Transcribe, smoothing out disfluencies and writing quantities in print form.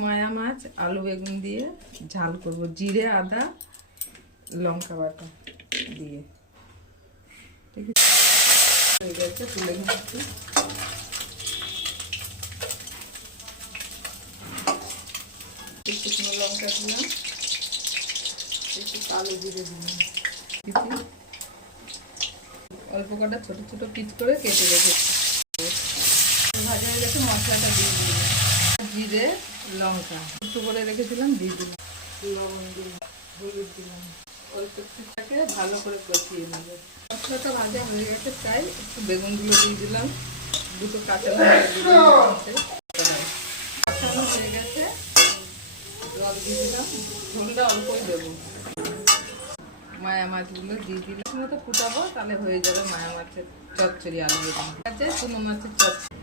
মায়া মাছ আলু বেগুন দিয়ে ঝাল করব, জিরে আদা লঙ্কা বাটা দিয়ে। ঠিক আছে, হয়ে গেছে, তুলে নিচ্ছি। শুকনো লঙ্কা দিলাম, একটু কালো জিরে দিলাম, অল্প কটা ছোট ছোট পিস করে কেটে রেখেছি। ভাজা হয়ে গেছে, মশলাটা দিয়ে দিলাম, জিরে লঙ্কা একটু করে রেখেছিলাম দিয়ে দিলাম, লবণ দিলাম, হলুদ দিলাম, অল্প একটুটাকে ভালো করে কষিয়ে নেব। মশলাটা ভাজা হয়ে গেছে, তাই একটু বেগুনগুলো দিয়ে দিলাম, দুটো কাঁচা লঙ্কা দিলাম, কষানো হয়ে গেছে, জল দিয়ে দিলাম, ঝোলটা অল্পই দেবো। মায়া মাছগুলো দিয়ে দিলাম, মতো ফুটাবো, তাহলে হয়ে যাবে মায়া মাছের চচ্চড়ি, আলু বেগুন আছে, কোনো মাছের চচ্চড়ি।